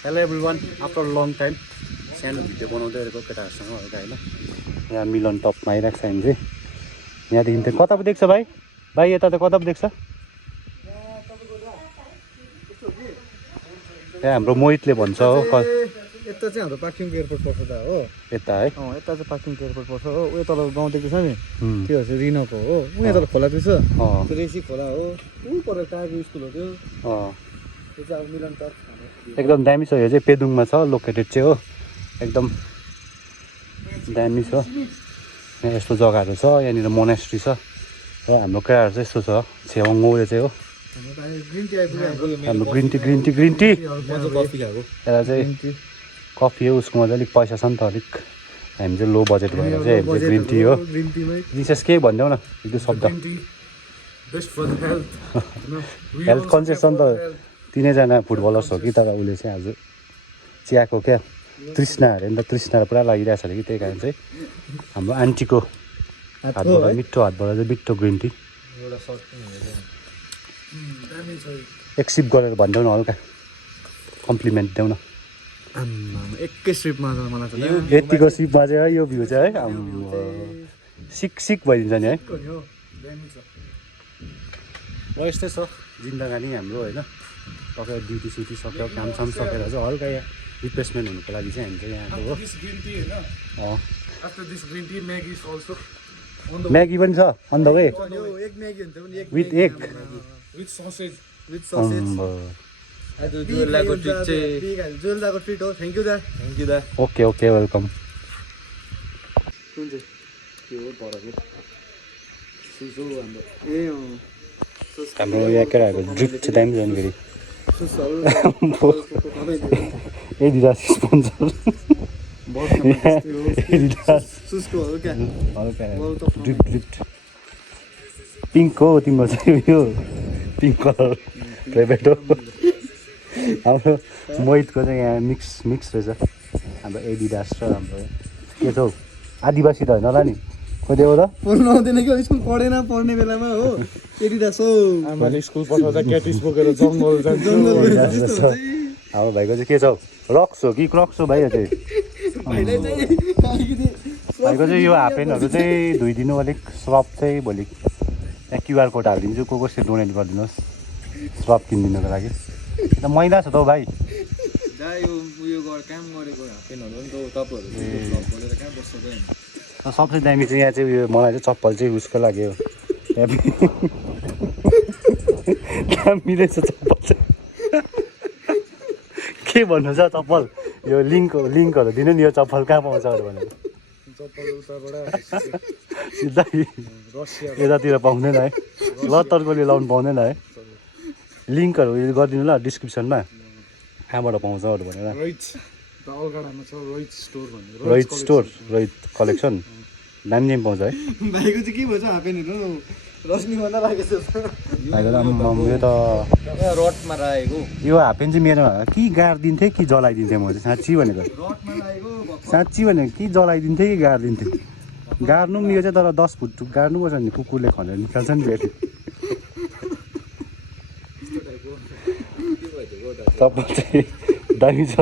Hello everyone, after long time सानो video बनाउँदै गरेको केटाहरूसँग हल्का होइन। यहाँ मिलन टपमा आइरहेको छ हामी चाहिँ। यहाँदेखि चाहिँ कता पो देख्छ भाइ? भाइ यता त कता पो देख्छ? यहाँ हाम्रो मोहितले भन्छ हो, यता चाहिँ हाम्रो पाक्सिङ एयरपोर्ट पर्छ त हो। यता है? यता चाहिँ पाक्सिङ एयरपोर्ट पर्छ हो। उयो तल गाउँ देख्दैछ नि, त्यो चाहिँ रिनोको हो। उयो तल खोला देख्छ, त्यो रेसी खोला हो। ऊ पर टाइगर स्कुल हो त्यो। त्यो चाहिँ अब मिलन टप एकदम दामी छ। यो चाहिँ पेदुङमा छ लोकेटेड चाहिँ हो। एकदम दामी छ। यहाँ यस्तो जग्गाहरू छ। यहाँनिर मोनास्ट्री छ र हाम्रो केटाहरू चाहिँ यस्तो छ छेवाङ गौरे चाहिँ हो। हाम्रो ग्रिन टी यसलाई चाहिँ कफी हो। उसको अलिक पैसा छ नि त अलिक। हामी चाहिँ लो बजेट भएर चाहिँ ग्रिन टी हो। विशेष केही भनिदेऊ न एक दुई शब्द। हेल्थ कन्सियस छ नि त। तिनैजना फुटबलर्स हो कि, तर उसले चाहिँ आज चियाको क्या तृष्णा अरे नि त, तृष्णा पुरा लागिरहेछ अरे कि। त्यही कारण चाहिँ हाम्रो आन्टीको हातबाट मिठो हातबाट चाहिँ मिठो ग्रिन टी एक सिप गरेर भनिदेऊ न, हल्का कम्प्लिमेन्ट देऊ न। एकै सिपमा मलाई त यतिको सिपमा चाहिँ है यो भ्यू चाहिँ है सिक सिक भइदिन्छ नि है। र यस्तै छ जिन्दगानी हाम्रो होइन। तपाईँ ड्युटी सिटी सक्यो, कामसाम सकेर चाहिँ हल्का यहाँ रिफ्रेसमेन्ट हुनुको लागि चाहिँ हामी चाहिँ यहाँ आएको हो। म्यागी पनि छ on the way, with egg okay okay welcome. हाम्रो यहाँ केटाहरूको ड्रिप चाहिँ दामी जानु फेरि। एडिडास स्पोन्सर ड्रिप पिङ्क हो तिम्रो चाहिँ यो पिङ्क कलर फेभरेट हो। हाम्रो मोहितको चाहिँ यहाँ मिक्स रहेछ। हाम्रो एडिडास र हाम्रो के छ हौ आदिवासी त होइन होला नि। खोइ हो त पढ्नु आउँदैन कि स्कुल पढेन पढ्ने बेलामा हो। एडिडास हो आमाले स्कुल पठाउँदा क्याटिस बोकेर जङ्गल जान्छ। हाम्रो भाइको चाहिँ के छ हौ रक्स हो कि क्रक्स हो भाइ? चाहिँ भाइको चाहिँ यो हाफपेन्टहरू चाहिँ धोइदिनु अलिक। स्रप चाहिँ भोलि त्यहाँ क्युआर कोड हालिदिन्छु, को कसले डोनेट गरिदिनुहोस् स्रप किनिदिनुको लागि। त मैला छ त हौ भाइ। सबसे दामी चाहिँ यहाँ चाहिँ उयो मलाई चाहिँ चप्पल चाहिँ उसको लागि हो। दामी रहेछ चप्पल चाहिँ। के भन्नु छ चप्पल यो लिङ्कहरू दिनु नि, यो चप्पल कहाँ पाउँछ भनेर। सिधै यतातिर पाउँदैन है, लत्तरकोले लाउनु पाउँदैन है। लिङ्कहरू उयो गरिदिनु ल डिस्क्रिप्सनमा कहाँबाट पाउँछ भनेर। रोहित स्टोर रोहित कलेक्सन दामी दामी पाउँछ है। भाइको चाहिँ के भन्छ हाफपेन्टहरू रश्मि भन्दा लागेको छ। भाइको यो त रडमा राखेको यो हाफपेन्ट चाहिँ मेरो कि गाडिदिन्थेँ कि जलाइदिन्थेँ म चाहिँ साँच्ची भनेको। साँच्ची भनेको कि जलाइदिन्थेँ कि गाडिदिन्थेँ। गाड्नु पनि यो चाहिँ तर 10 फुट गाड्नुपर्छ नि, कुकुरले खनेर निकाल्छ नि फेरि। चप्पल चाहिँ दामी छ।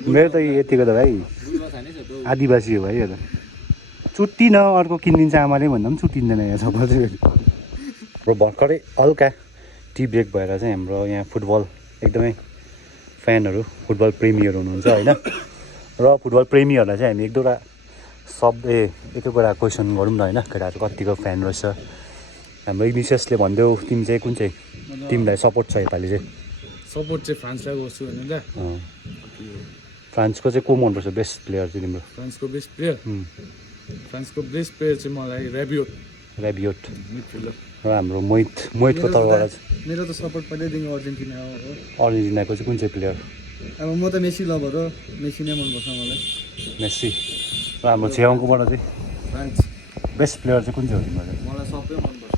मेरो त यतिको त भाइ आदिवासी हो भाइ। यो त चुट्टिन, अर्को किनिदिन्छ आमाले भन्दा पनि चुट्टिँदैन यहाँ चप्पल चाहिँ। र भर्खरै हल्का टी ब्रेक भएर चाहिँ हाम्रो यहाँ फुटबल एकदमै फ्यानहरू फुटबल प्रेमीहरू हुनुहुन्छ होइन। र फुटबल प्रेमीहरूलाई चाहिँ हामी एक दुईवटा क्वेसन गरौँ न होइन। केटाहरू कतिको फ्यान रहेछ हाम्रो मिसेसले भनिदेऊ तिमी चाहिँ कुन चाहिँ टिमलाई सपोर्ट छ योपालि चाहिँ? सपोर्ट चाहिँ फ्रान्सलाई गर्छु होइन त। फ्रान्सको चाहिँ को मनपर्छ बेस्ट प्लेयर चाहिँ तिम्रो? फ्रान्सको बेस्ट प्लेयर चाहिँ मलाई ऱ्याबियोट मिडफिल्डर। र हाम्रो मोहितको तर्फबाट मेरो त सपोर्ट पहिल्यैदेखि अर्जेन्टिना हो। अर्जेन्टिनाको चाहिँ कुन चाहिँ प्लेयर? अब म त मेसी लभर हो, मेसी नै मनपर्छ मलाई। मेसी। र हाम्रो छेवाङकोबाट चाहिँ फ्रान्स बेस्ट प्लेयर चाहिँ कुन चाहिँ हो तिम्रो? मलाई सबै मनपर्छ।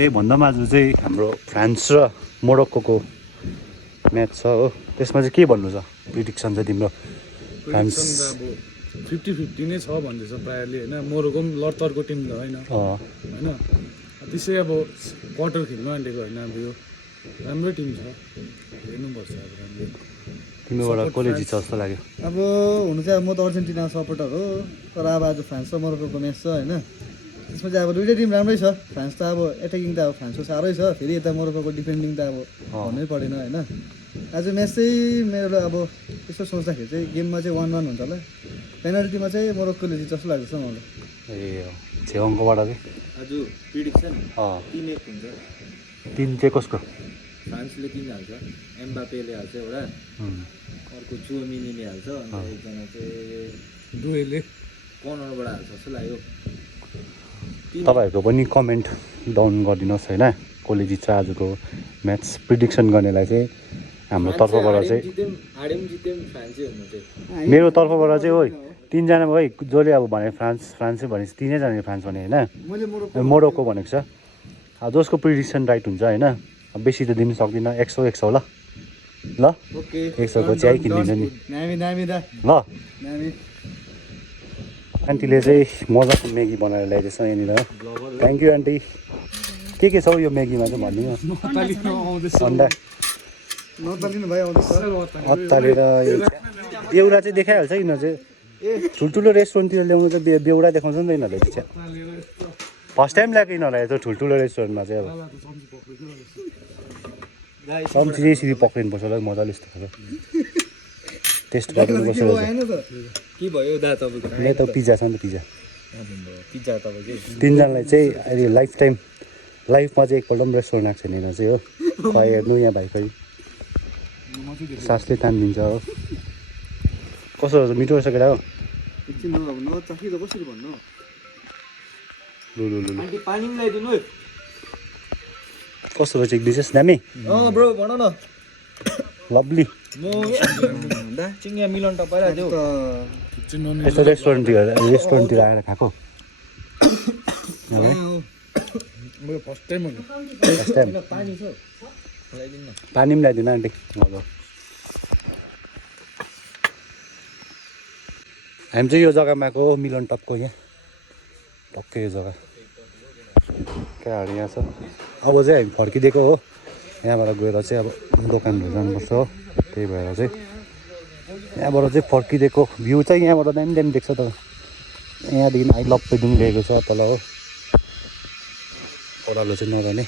भन्दा आज चाहिँ हाम्रो फ्रान्स र मोरक्कोको म्याच छ हो। त्यसमा चाहिँ के भन्नु छ प्रिडिक्सन चाहिँ तिम्रो? फ्रान्स 50-50 नै छ भन्दैछ प्रायःले होइन। मोरक्को पनि लडतरको टिम त होइन होइन। त्यसै अब क्वार्टर खेल्नु आँटेको होइन अब यो राम्रो टिम छ हेर्नुपर्छ अब राम्रो तिमीबाट कसले जित्छ जस्तो लाग्यो अब हुनु चाहिँ अब म त अर्जेन्टिना सपोर्टर हो तर अब आज फ्रान्स र मोरोक्कोको म्याच छ होइन त्यसमा चाहिँ अब दुइटै टिम राम्रै छ फ्रान्स त अब एट्याकिङ त अब फ्रान्सको साह्रै छ फेरि यता मोरोक्कोको डिफेन्डिङ त अब भन्नै परेन होइन आज म्याच चाहिँ मेरो अब यसो सोच्दाखेरि चाहिँ गेममा चाहिँ 1-1 हुन्छ होला पेनल्टीमा चाहिँ मोरोक्कोले जित्छ जस्तो लाग्छ मलाई ए छेउङकोबाट चाहिँ आज प्रिडिक्सन अँ 3-1 हुन्छ 3 चाहिँ कसको फ्रान्सले 3 हाल्छ एम्बापेले हाल्छ एउटा अर्को चुओमिनीले हाल्छ अन्त एकजना चाहिँ दुवैले कर्नरबाट हाल्छ जस्तो लाग्यो तपाईँहरूको पनि कमेन्ट डाउन गरिदिनुहोस् होइन कसले जित्छ आजको म्याच प्रिडिक्सन गर्नेलाई चाहिँ हाम्रो तर्फबाट चाहिँ हाडे पनि जिते पनि फ्रान्सै हुनु चाहिँ मेरो तर्फबाट चाहिँ ओइ 3 जना है जसले अब भने फ्रान्सै भनेपछि 3 जना फ्रान्स भने होइन मैले मोरोक्को मोरोक्को भनेको छ अब जसको प्रिडिक्सन राइट हुन्छ होइन अब बेसी त दिनु सक्दिनँ 100 ल ल ओके 100 को चाहिँ किनिदिनु नि नामी नामी दा ल नामी आन्टीले चाहिँ मजाको म्यागी बनाएर ल्याइदिएछ यहाँनिर थ्याङ्क यू आन्टी के छ हौ यो म्यागीमा चाहिँ भनिदिनु अन्डा नतालिनु भाइ आउँदैछ अत्तालेर बेउरा चाहिँ देखाइहाल्छ यिनीहरू चाहिँ ठुल्ठुलो रेस्टुरेन्टतिर ल्याउनु चाहिँ बेउरा देखाउँछ नि त यिनीहरूले चाहिँ फर्स्ट टाइम ल्याएको यिनीहरूलाई यत्रो ठुल्ठुलो रेस्टुरेन्टमा चाहिँ अब चम्ची चाहिँ यसरी पक्रिनुपर्छ होला मजाले यस्तो खालको टेस्ट गर्नुपर्छ के भयो दा तपाईँको यहाँ त पिज्जा छ नि त पिज्जा पिज्जा तपाईँकै 3 जनालाई चाहिँ अहिले लाइफमा चाहिँ एकपल्ट पनि रेस्टुरेन्ट आएको छैन यिनीहरू चाहिँ हो खै हेर्नु यहाँ भाइ खै सासले तानिदिन्छ हो कस्तो रहेछ मिठो रहेछ केटा हो एकछिन नचाखी त कसरी भन्नु लु लु लु लु। आन्टी पानी पनि ल्याइदिनु है कस्तो रहेछ एक विशेष दामी ब्रो भन न लभली म दा चिङ्या मिलन त पाइरहेको थियो यस्तो रेस्टुरेन्टतिर आएर खाएको मैले फर्स्ट टाइम हो फर्स्ट टाइम पानी छ ल्याइदिनु न पानी पनि ल्याइदिनु आन्टी हजुर हामी चाहिँ यो जग्गामा आएको मिलन टपको यहाँ टक्कै यो जग्गा क्याहरू यहाँ छ अब चाहिँ हामी फर्किदिएको हो यहाँबाट गएर चाहिँ अब दोकानहरू जानुपर्छ हो त्यही भएर चाहिँ यहाँबाट चाहिँ फर्किदिएको भ्यू चाहिँ यहाँबाट दामी दामी देख्छ त यहाँदेखि आई लभ पेदुङ लिएको छ तल हो ओह्रालो चाहिँ नजाने